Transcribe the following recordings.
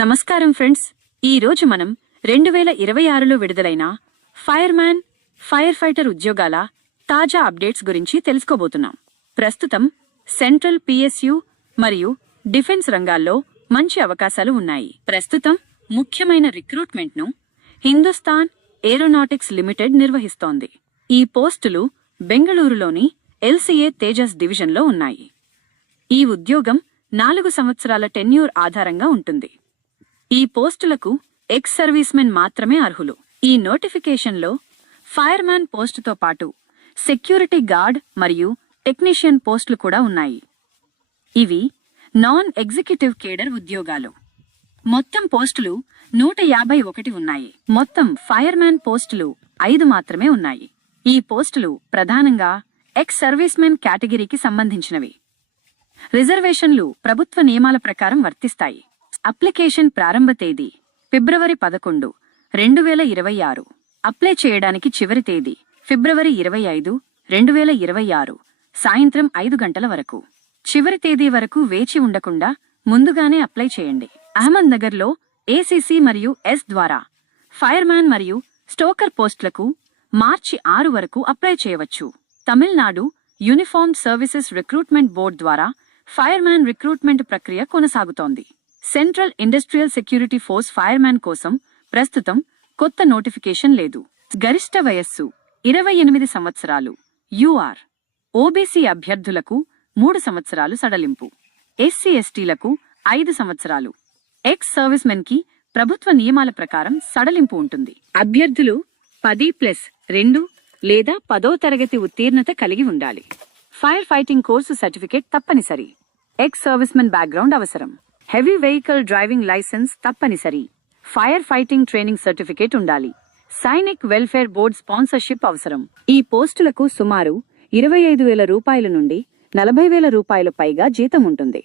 నమస్కారం ఫ్రెండ్స్, ఈ రోజు మనం 2026లో విడుదలైన ఫైర్మ్యాన్, ఫైర్ ఫైటర్ ఉద్యోగాల తాజా అప్డేట్స్ గురించి తెలుసుకోబోతున్నాం. ప్రస్తుతం సెంట్రల్ పిఎస్యు మరియు డిఫెన్స్ రంగాల్లో మంచి అవకాశాలు ఉన్నాయి. ప్రస్తుతం ముఖ్యమైన రిక్రూట్మెంట్ను హిందుస్థాన్ ఏరోనాటిక్స్ లిమిటెడ్ నిర్వహిస్తోంది. ఈ పోస్టులు బెంగళూరులోని ఎల్సీఏ తేజస్ డివిజన్లో ఉన్నాయి. ఈ ఉద్యోగం 4 సంవత్సరాల టెన్యూర్ ఆధారంగా ఉంటుంది. ఈ పోస్టులకు ఎక్స్ సర్వీస్మెన్ మాత్రమే అర్హులు. ఈ నోటిఫికేషన్లో ఫైర్మ్యాన్ పోస్టుతో పాటు సెక్యూరిటీ గార్డ్ మరియు టెక్నీషియన్ పోస్టులు కూడా ఉన్నాయి. ఇవి నాన్ ఎగ్జిక్యూటివ్ కేడర్ ఉద్యోగాలు. మొత్తం పోస్టులు 151 ఉన్నాయి. మొత్తం ఫైర్మ్యాన్ పోస్టులు 5 మాత్రమే ఉన్నాయి. ఈ పోస్టులు ప్రధానంగా ఎక్స్ సర్వీస్మెన్ కేటగిరీకి సంబంధించినవి. రిజర్వేషన్లు ప్రభుత్వ నియమాల ప్రకారం వర్తిస్తాయి. అప్లికేషన్ ప్రారంభ తేదీ ఫిబ్రవరి 11, 2026. అప్లై చేయడానికి చివరి తేదీ ఫిబ్రవరి 25, 2026 సాయంత్రం 5 గంటల వరకు. చివరి తేదీ వరకు వేచి ఉండకుండా ముందుగానే అప్లై చేయండి. అహ్మద్నగర్లో ఏసీసీ మరియు ఎస్ ద్వారా ఫైర్మ్యాన్ మరియు స్టోకర్ పోస్టులకు మార్చి 6 వరకు అప్లై చేయవచ్చు. Tamil Nadu uniformed services recruitment board ద్వారా ఫైర్మ్యాన్ రిక్రూట్మెంట్ ప్రక్రియ కొనసాగుతోంది. Central industrial security force fireman కోసం ప్రస్తుతం కొత్త నోటిఫికేషన్ లేదు. గరిష్ట వయస్సు 28 సంవత్సరాలు. యూఆర్ ఓబీసీ అభ్యర్థులకు 3 సంవత్సరాలు సడలింపు. ఎస్సీ ఎస్టీలకు 5 సంవత్సరాలు. ఎక్స్ సర్వీస్మెన్ కి ప్రభుత్వ నియమాల ప్రకారం సడలింపు ఉంటుంది. అభ్యర్థులు 10+2 లేదా 10వ తరగతి ఉత్తీర్ణత కలిగి ఉండాలి. ఫైర్ ఫైటింగ్ కోర్సు సర్టిఫికేట్ తప్పనిసరి. ఎక్స్ సర్వీస్మెన్ బ్యాక్గ్రౌండ్ అవసరం. హెవీ వెహికల్ డ్రైవింగ్ లైసెన్స్ తప్పనిసరి. ఫైర్ ఫైటింగ్ ట్రైనింగ్ సర్టిఫికేట్ ఉండాలి. సైనిక్ వెల్ఫేర్ బోర్డ్ స్పాన్సర్షిప్ అవసరం. ఈ పోస్టులకు సుమారు 25,000 రూపాయల నుండి 40,000 రూపాయల పైగా జీతం ఉంటుంది.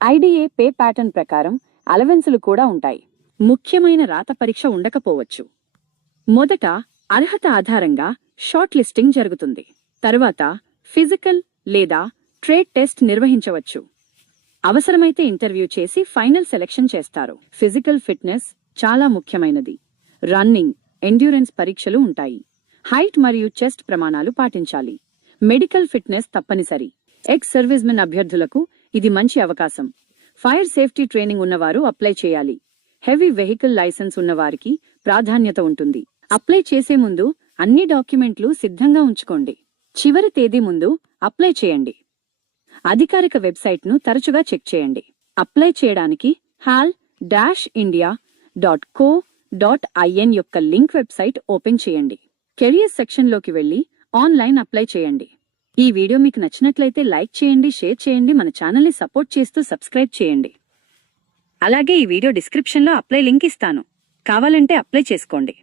ఐడిఏ పే ప్యాటర్న్ ప్రకారం అలవెన్సులు కూడా ఉంటాయి. ముఖ్యమైన రాత పరీక్ష ఉండకపోవచ్చు. మొదట అర్హత ఆధారంగా షార్ట్ లిస్టింగ్ జరుగుతుంది. తరువాత ఫిజికల్ లేదా ట్రేడ్ టెస్ట్ నిర్వహించవచ్చు. అవసరమైతే ఇంటర్వ్యూ చేసి ఫైనల్ సెలెక్షన్ చేస్తారు. ఫిజికల్ ఫిట్నెస్ చాలా ముఖ్యమైనది. రన్నింగ్, ఎండ్యూరెన్స్ పరీక్షలు ఉంటాయి. హైట్ మరియు చెస్ట్ ప్రమాణాలు పాటించాలి. మెడికల్ ఫిట్నెస్ తప్పనిసరి. ఎక్స్ సర్వీస్మెన్ అభ్యర్థులకు ఇది మంచి అవకాశం. ఫైర్ సేఫ్టీ ట్రైనింగ్ ఉన్నవారు అప్లై చేయాలి. హెవీ వెహికల్ లైసెన్స్ ఉన్నవారికి ప్రాధాన్యత ఉంటుంది. అప్లై చేసే ముందు అన్ని డాక్యుమెంట్లు సిద్ధంగా ఉంచుకోండి. చివరి తేదీ ముందు అప్లై చేయండి. అధికారిక వెబ్సైట్ను తరచుగా చెక్ చేయండి. అప్లై చేయడానికి hal-india.co.in యొక్క లింక్ వెబ్సైట్ ఓపెన్ చేయండి. కెరియర్ సెక్షన్లోకి వెళ్లి ఆన్లైన్ అప్లై చేయండి. ఈ వీడియో మీకు నచ్చినట్లయితే లైక్ చేయండి, షేర్ చేయండి, మన ఛానల్ని సపోర్ట్ చేస్తూ సబ్స్క్రైబ్ చేయండి. అలాగే ఈ వీడియో డిస్క్రిప్షన్లో అప్లై లింక్ ఇస్తాను. కావాలంటే అప్లై చేసుకోండి.